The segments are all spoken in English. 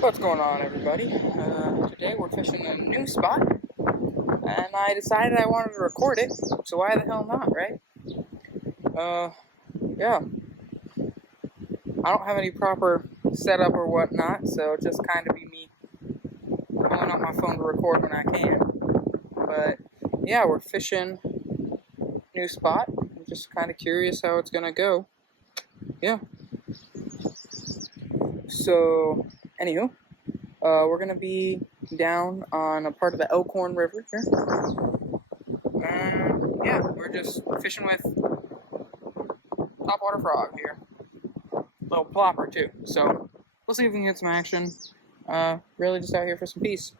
What's going on, everybody? Today we're fishing a new spot, and I decided I wanted to record it, so why the hell not, right? Yeah. I don't have any proper setup or whatnot, so just kind of be me pulling out my phone to record when I can. But yeah, we're fishing new spot. I'm just kind of curious how it's gonna go. Yeah. So, anywho, we're gonna be down on a part of the Elkhorn River here. Yeah, we're fishing with topwater frog here. Little plopper too. So we'll see if we can get some action. Really just out here for some peace.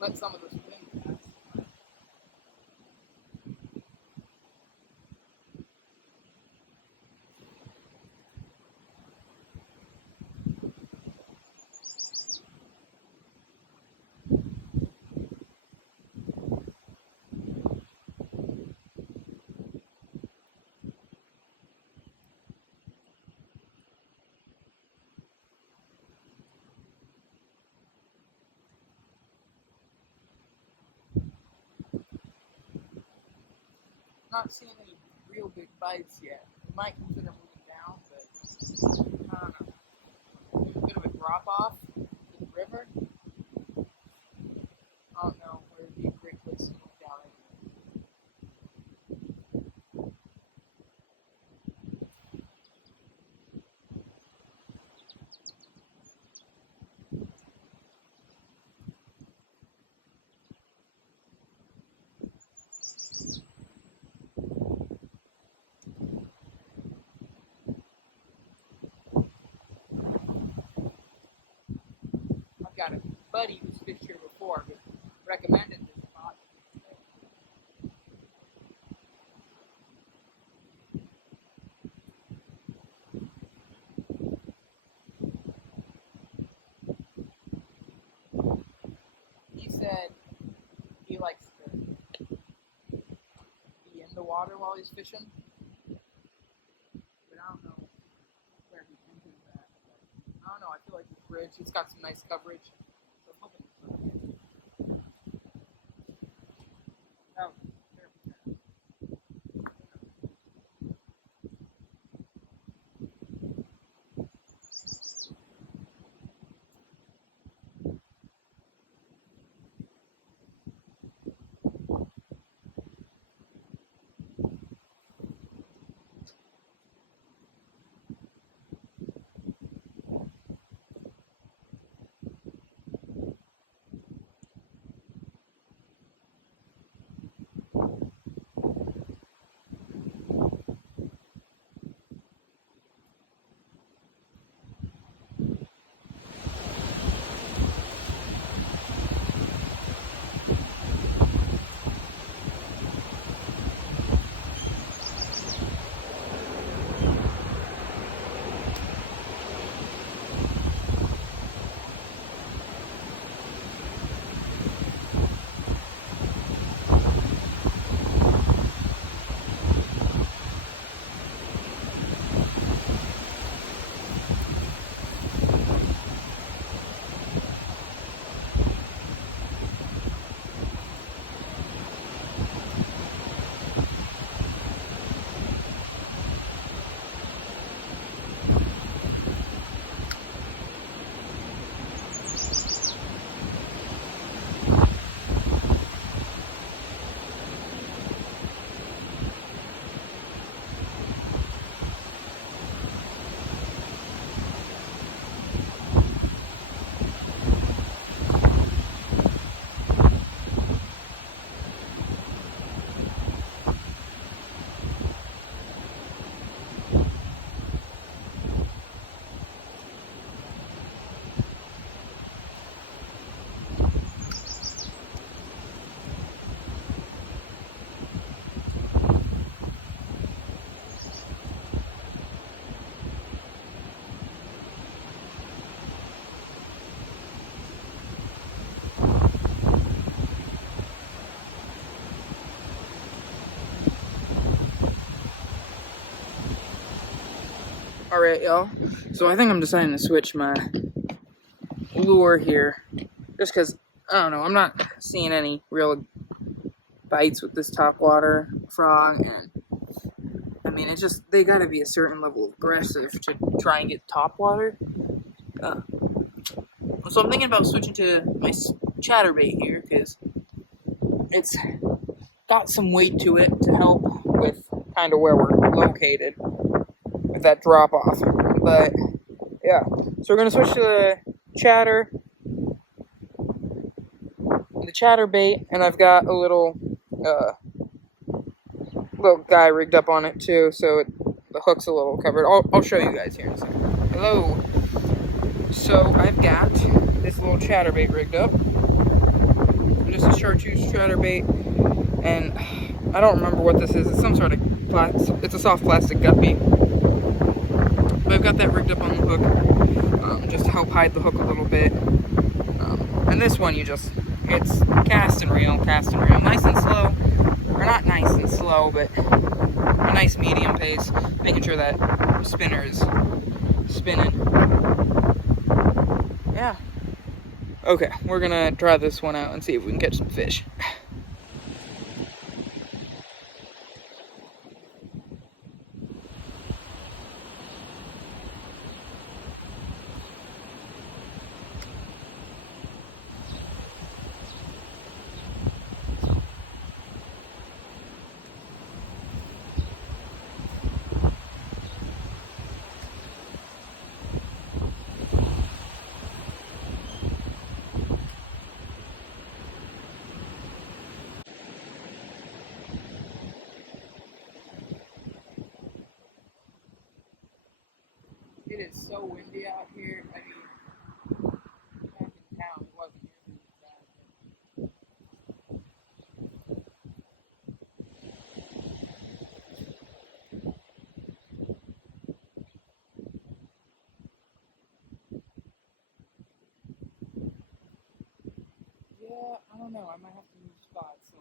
Let some of this wind pass. Not seeing any real big bites yet. We might consider moving down, but I don't know. There's a bit of a drop off in the river. I don't know where it'd be a great place to move down anyway. I've got a buddy who's fished here before, but recommended this spot. He said he likes to be in the water while he's fishing, but I don't know where he enters that. I don't know. I feel like the bridge, it's got some nice coverage. So I'm hoping it's oh, there we go. Alright, y'all. So I think I'm deciding to switch my lure here. Just because, I don't know, I'm not seeing any real bites with this topwater frog. And, I mean, it's just, they gotta be a certain level of aggressive to try and get topwater. So I'm thinking about switching to my chatterbait here, because it's got some weight to it to help with kind of where we're located with that drop off. But yeah, so we're gonna switch to the chatterbait, and I've got a little guy rigged up on it too, so the hook's a little covered. I'll show you guys here in a second. Hello. So I've got this little chatterbait rigged up, just a chartreuse chatterbait, and I don't remember what this is. It's some sort of it's a soft plastic guppy. But I've got that rigged up on the hook, just to help hide the hook a little bit. And this one, it's cast and reel, nice and slow, or not nice and slow, but a nice medium pace, making sure that spinner is spinning. Yeah. Okay, we're gonna try this one out and see if we can catch some fish. It is so windy out here. I mean, back in town, it wasn't nearly as bad. Yeah, I don't know. I might have to move spots.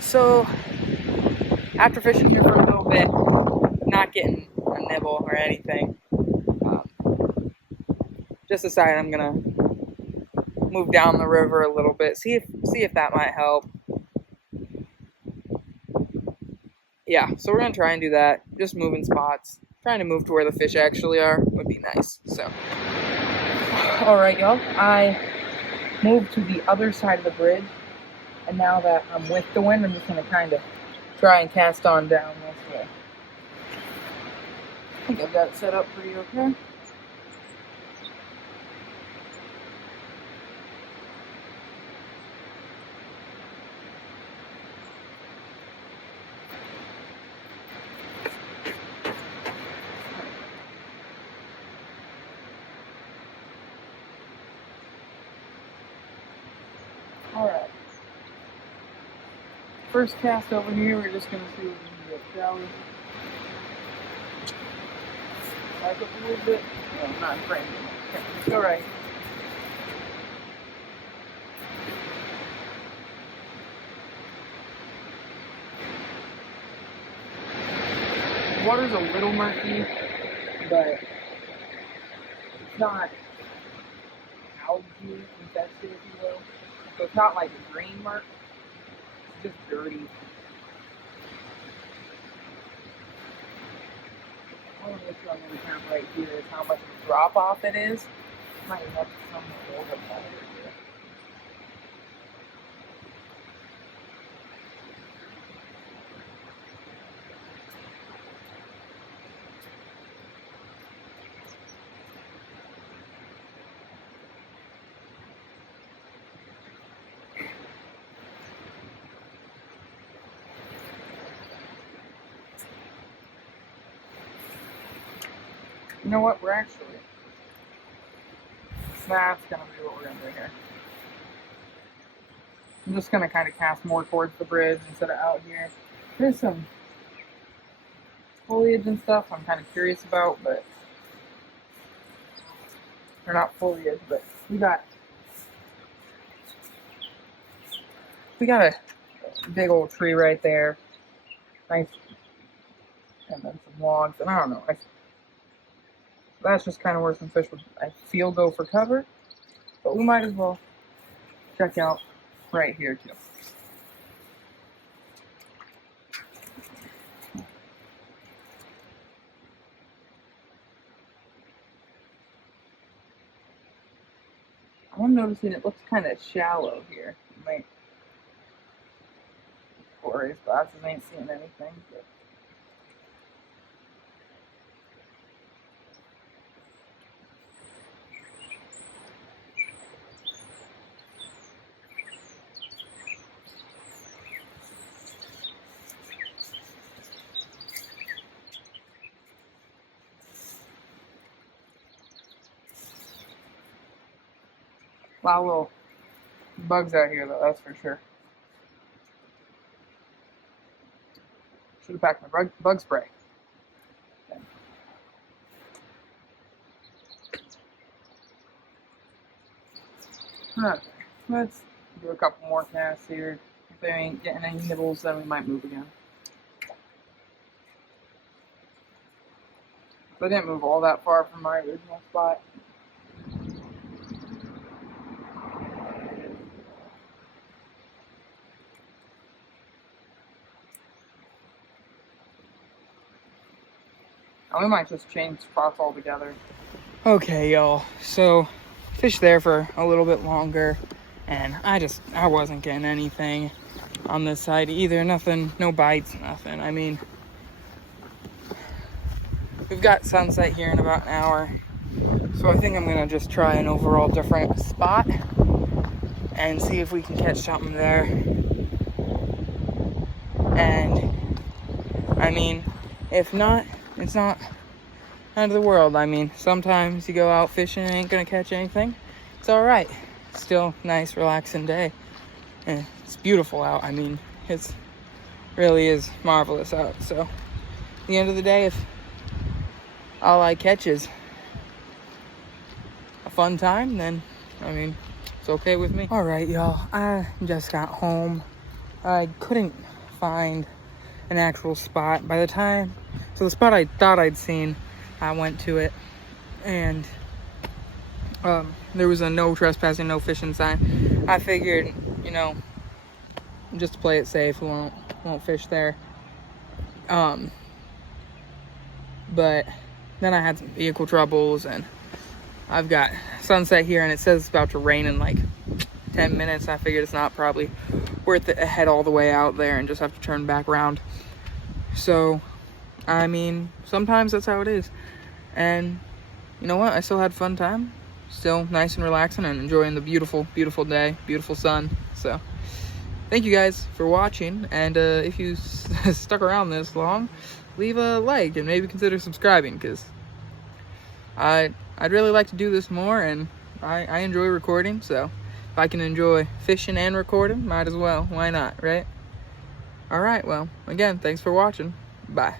So, after fishing here for a little bit, not getting a nibble or anything, just decided I'm gonna move down the river a little bit, see if that might help. Yeah, so we're gonna try and do that. Just moving spots, trying to move to where the fish actually are would be nice. So, all right, y'all. I moved to the other side of the bridge, and now that I'm with the wind, I'm just gonna kind of try and cast on down this way. I think I've got it set up pretty okay. Alright. First cast over here, we're just going to see what we can get, shall we? Back up a little bit. No, I'm not in frame. Okay, let's go right. The water's a little murky, but it's not algae infested, if you will. So it's not like a green mark. It's just dirty. I want to make sure I'm going to count right here is how much of a drop off it is. Might have to come a little bit better here. You know what? That's going to be what we're going to do here. I'm just going to kind of cast more towards the bridge instead of out here. There's some foliage and stuff I'm kind of curious about, but they're not foliage, but we got a big old tree right there. Nice. And then some logs, and I don't know. That's just kind of where some fish would, I feel, go for cover. But we might as well check out right here too. I'm noticing it looks kind of shallow here. My glorious glasses ain't seeing anything. But a lot of little bugs out here, though, that's for sure. Should have packed my bug spray. Okay, let's do a couple more casts here. If they ain't getting any nibbles, then we might move again. But I didn't move all that far from my original spot. And we might just change spots altogether. Okay, y'all. So, fished there for a little bit longer, and I wasn't getting anything on this side either. Nothing, no bites, nothing. I mean, we've got sunset here in about an hour, so I think I'm gonna just try an overall different spot and see if we can catch something there. And I mean, if not, it's not end of the world. I mean, sometimes you go out fishing and ain't gonna catch anything. It's all right. Still nice, relaxing day, and it's beautiful out. I mean, it's really is marvelous out. So at the end of the day, if all I catch is a fun time, then I mean, it's okay with me. All right, y'all, I just got home. I couldn't find an actual spot by the time, so the spot I thought I'd seen, I went to it, and there was a no trespassing, no fishing sign. I figured, you know, just to play it safe, we won't fish there. But then I had some vehicle troubles, and I've got sunset here, and it says it's about to rain in like 10 minutes. I figured it's not probably worth it to head all the way out there and just have to turn back around. So, I mean, sometimes that's how it is. And you know what? I still had a fun time. Still nice and relaxing and enjoying the beautiful, beautiful day, beautiful sun. So, thank you guys for watching. And if you stuck around this long, leave a like and maybe consider subscribing, because I'd really like to do this more, and I enjoy recording. So, if I can enjoy fishing and recording, might as well. Why not, right? All right, well, again, thanks for watching. Bye.